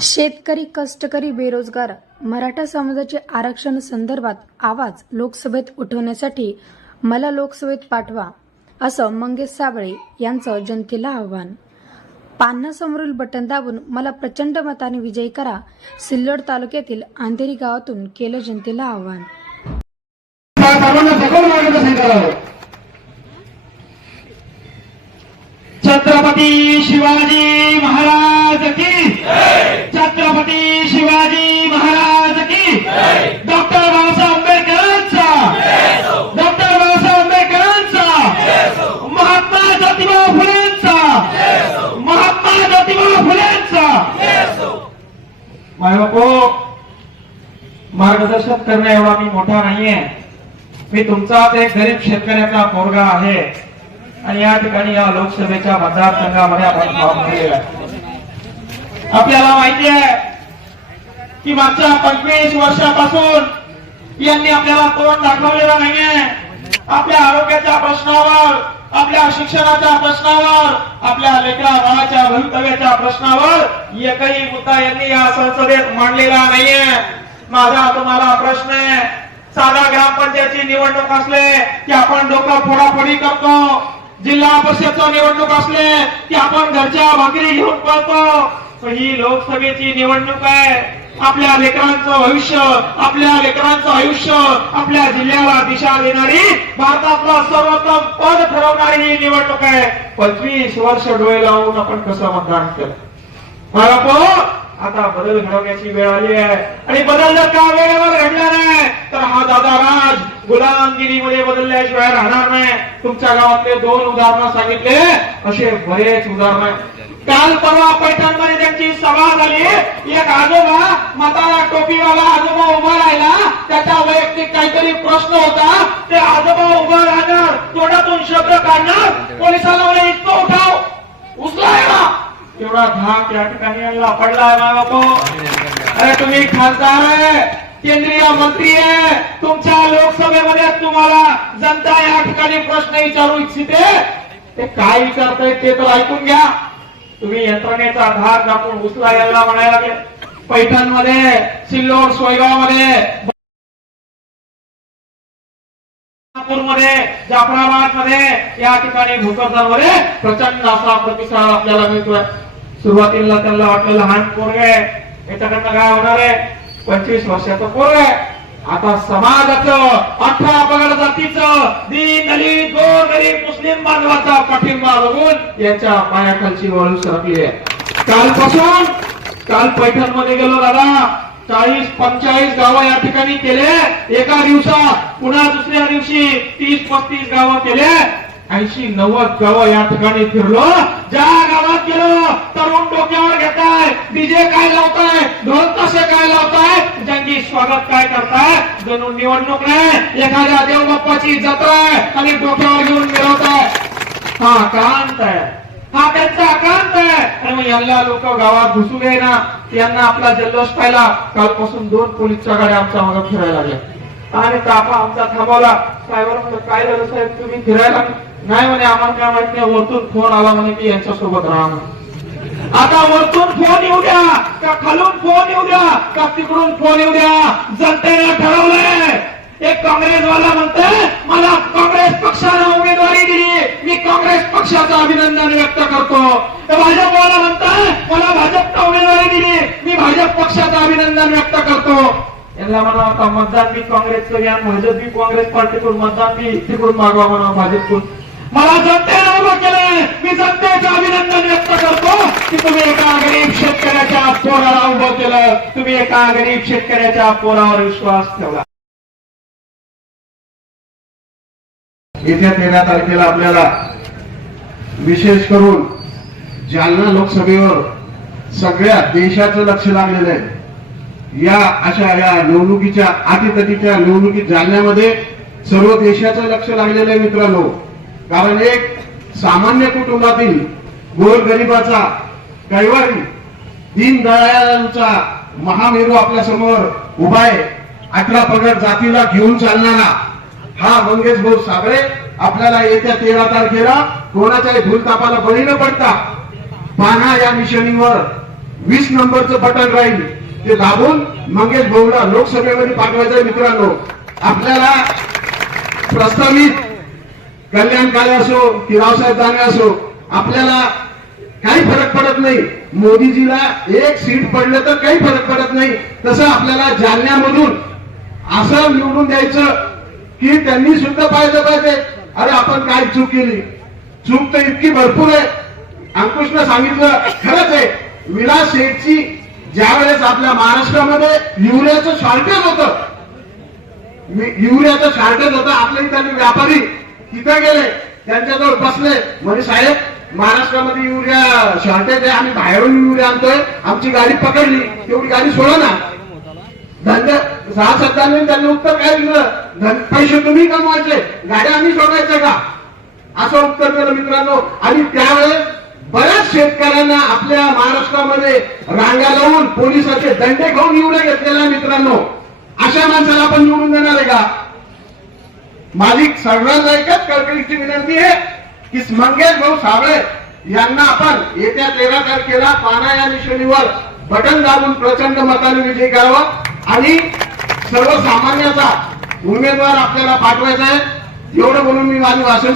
शेतकरी कष्टकरी बेरोजगार मराठा समाजाचे आरक्षण संदर्भात आवाज लोकसभेत उठवण्यासाठी मला लोकसभेत पाठवा असं मंगेश साबळे यांचं जनतेला आव्हान. पान्हासमोरील बटन दाबून मला प्रचंड मताने विजयी करा सिल्लोड तालुक्यातील अंधेरी गावातून केलं जनतेला आव्हान. छत्रपती शिवाजी महाराज! छत्रपती शिवाजी महाराज की डॉक्टर बाबासाहेब आंबेडकरांचा डॉक्टर बाबासाहेब आंबेडकरांचा महात्मा ज्योतिबा फुलेंचा महात्मा ज्योतिबा फुलेंचा माय बापो मार्गदर्शन करणे एवढा मी मोठा नाहीये. मी तुमचाच एक गरीब शेतकऱ्याचा पोरगा आहे. आणि या ठिकाणी या लोकसभेच्या मतदारसंघामध्ये आपण फॉर्म भरलेला आहे आपल्याला माहिती आहे की मागच्या पंचवीस वर्षापासून यांनी आपल्याला तोंड दाखवलेला नाहीये. आपल्या आरोग्याच्या प्रश्नावर आपल्या शिक्षणाच्या प्रश्नावर आपल्या लेकरा बाळाच्या भवितव्याच्या प्रश्नावर एकही मुद्दा यांनी या संसदेत मांडलेला नाहीये. माझा तुम्हाला प्रश्न आहे. साधा ग्रामपंचायतची निवडणूक असले की आपण डोकं फोडाफोडी करतो. जिल्हा परिषदचं निवडणूक असले की आपण घरच्या भाकरी घेऊन पळतो. पण ही लोकसभेची निवडणूक आहे. आपल्या लेकरांचं भविष्य आपल्या लेकरांचं आयुष्य आपल्या जिल्ह्याला दिशा देणारी भारतातला सर्वोत्तम पद ठरवणारी ही निवडणूक आहे. पंचवीस वर्ष डोळे लावून आपण कसं मतदान केलं? मला आता बदल घडवण्याची वेळ आली आहे. आणि बदल जर का वेळेवर घडला नाही तर हा दादा राज गुलामगिरीमध्ये बदलल्याशिवाय राहणार नाही. तुमच्या गावातले दोन उदाहरणं सांगितले असे बरेच उदाहरण. काल परवा पैठणमध्ये त्यांची सभा झाली. एक आजोबा म्हातारा टोपीवाला आजोबा उभा राहिला. त्याचा वैयक्तिक काहीतरी प्रश्न होता. ते आजोबा उभा राहणार तोंडातून शब्द काढणार. पोलिसांना म्हणे इतकं उठाव उचलायला तेवढा धाक या ठिकाणी यांना पडला आहे मा बापू. अरे तुम्ही खासदार आहे केंद्रीय मंत्री आहे तुमच्या लोकसभेमध्ये तुम्हाला जनता या ठिकाणी प्रश्न विचारू इच्छिते. ते काय विचारताय ते तर ऐकून घ्या. तुम्ही यंत्रणेचा धाक दाखवून उचला यायला म्हणायला लागले. पैठणमध्ये सिल्लोड सोयगावमध्ये मध्ये जाफराबादमध्ये या ठिकाणी भूकंपामध्ये प्रचंड असा प्रतिसाद आपल्याला मिळतोय. सुरुवातीला त्यांना वाटलं लहान पोरग आहे. याच्याकडनं काय होणार आहे? पंचवीस वर्षाचं पोरग आहे. आता समाजाचं अठरा पगड जातीचं दीन दलित दोन गरीब मुस्लिम बांधवाचा पाठिंबा बघून याच्या पायाखालची वळू सरकली आहे. कालपासून काल पैठणमध्ये गेलो दादा. चाळीस पंचाळीस गावं या ठिकाणी केले. एका दिवसात पुन्हा दुसऱ्या दिवशी तीस पस्तीस गावं केले. ऐंशी नव्वद गाव या ठिकाणी फिरलो. ज्या गावात गेलो तरुण डोक्यावर घेताय. डीजे काय लावताय? ढोल तसे काय लावताय? जंगी स्वागत काय करताय? जणू निवडणूक नाही. एखाद्या देवबाप्पाची जत्रा आहे आणि डोक्यावर घेऊन मिळवताय हा क्रांत आहे. हा त्यांचा आकांत आहे. आणि मग यांना लोक गावात घुसू दे ना. यांना आपला जल्लोष पाहिला. कालपासून दोन पोलीसच्या गाड्या आमच्या मागे फिरायला लागल्या. आणि तापा आमचा थांबवला. साहेब काय झालं साहेब? तुम्ही फिरायला नाही म्हणे आम्हाला काय माहीत नाही वरतून फोन आला म्हणे की यांच्या सोबत राहा आता वरतून फोन येऊ द्या का खालून फोन येऊ द्या का तिकडून फोन येऊ द्या जनतेने ठरवलंय. एक काँग्रेसवाला म्हणतोय मला काँग्रेस पक्षानं उमेदवारी दिली मी काँग्रेस पक्षाचं अभिनंदन व्यक्त करतो. भाजपवाला म्हणताय मला भाजपनं उमेदवारी दिली मी भाजप पक्षाचं अभिनंदन व्यक्त करतो. यांना म्हणा आता मतदान बी काँग्रेसचं घ्या भाजप बी काँग्रेस पार्टीकडून मतदान बी तिकडून मागवा म्हणा भाजपकडून. मला जनतेने उभं केलंय. मी जनतेचं अभिनंदन व्यक्त करतो की तुम्ही एका गरीब शेतकऱ्याच्या पोराला उभं केलं. तुम्ही एका गरीब शेतकऱ्याच्या पोरावर विश्वास ठेवला. येत्या तेरा तारखेला आपल्याला विशेष करून जालना लोकसभेवर सगळ्या देशाचं लक्ष लागलेलं आहे. या अशा या निवडणुकीच्या अटीतटीच्या निवडणुकीत जालन्यामध्ये सर्व देशाचं लक्ष लागलेलं आहे मित्रांनो. कारण एक सामान्य कुटुंबातील गोरगरिबाचा कैवारी दीनदयाळांचा महामेरू आपल्यासमोर उभा आहे. अठरा पगड जातीला घेऊन चालणारा हा मंगेश भाऊ साबळे आपल्याला येत्या तेरा तारखेला कोणाच्याही भूलतापाला बळी न पडता पाना या मिशनीवर वीस नंबरचं बटन राहील. ते दाबून मंगेश भाऊला लोकसभेमध्ये पाठवायचं मित्रांनो. आपल्याला प्रस्तावित कल्याण काळे असो की रावसाहेब दानवे असो आपल्याला काही फरक पडत नाही. मोदीजीला एक सीट पडलं तर काही फरक पडत नाही. तसं आपल्याला जालन्यामधून असं निवडून द्यायचं की त्यांनी सुद्धा पाहिलं पाहिजे. अरे आपण काय चूक केली? चूक तर इतकी भरपूर आहे. अंकुशनं सांगितलं खरंच आहे. विलास शेठची ज्यावेळेस आपल्या महाराष्ट्रामध्ये युरियाचं शॉर्टेज होतं युरियाचं शॉर्टेज होतं आपल्या त्यांनी व्यापारी तिथे गेले त्यांच्याजवळ बसले. म्हणजे साहेब महाराष्ट्रामध्ये युरिया शॉर्टेज आहे आम्ही बाहेरून युरिया आणतोय. आमची गाडी पकडली. तेवढी गाडी सोडा ना. धंदा सहा शब्दांनी त्यांनी उत्तर काय दिलं? पैसे तुम्ही कमवायचे. गाड्या आम्ही सोडायच्या का? असं उत्तर दिलं मित्रांनो. आणि त्यावेळेस बऱ्याच शेतकऱ्यांना आपल्या महाराष्ट्रामध्ये रांगा लावून पोलिसाचे दंडे खाऊन निवडे घेतलेला मित्रांनो. अशा माणसाला आपण निवडून देणार आहे का? मालिक सर्वांना एकच कळकळीची विनंती आहे की मंगेश भाऊ साबळे यांना आपण येत्या तेरा तारखेला पाना या निशाणीवर बटन दाबून प्रचंड मताने विजयी करावा. आणि सर्वसामान्याचा उमेदवार आपल्याला पाठवायचा आहे. एवढं म्हणून मी माझी भाषण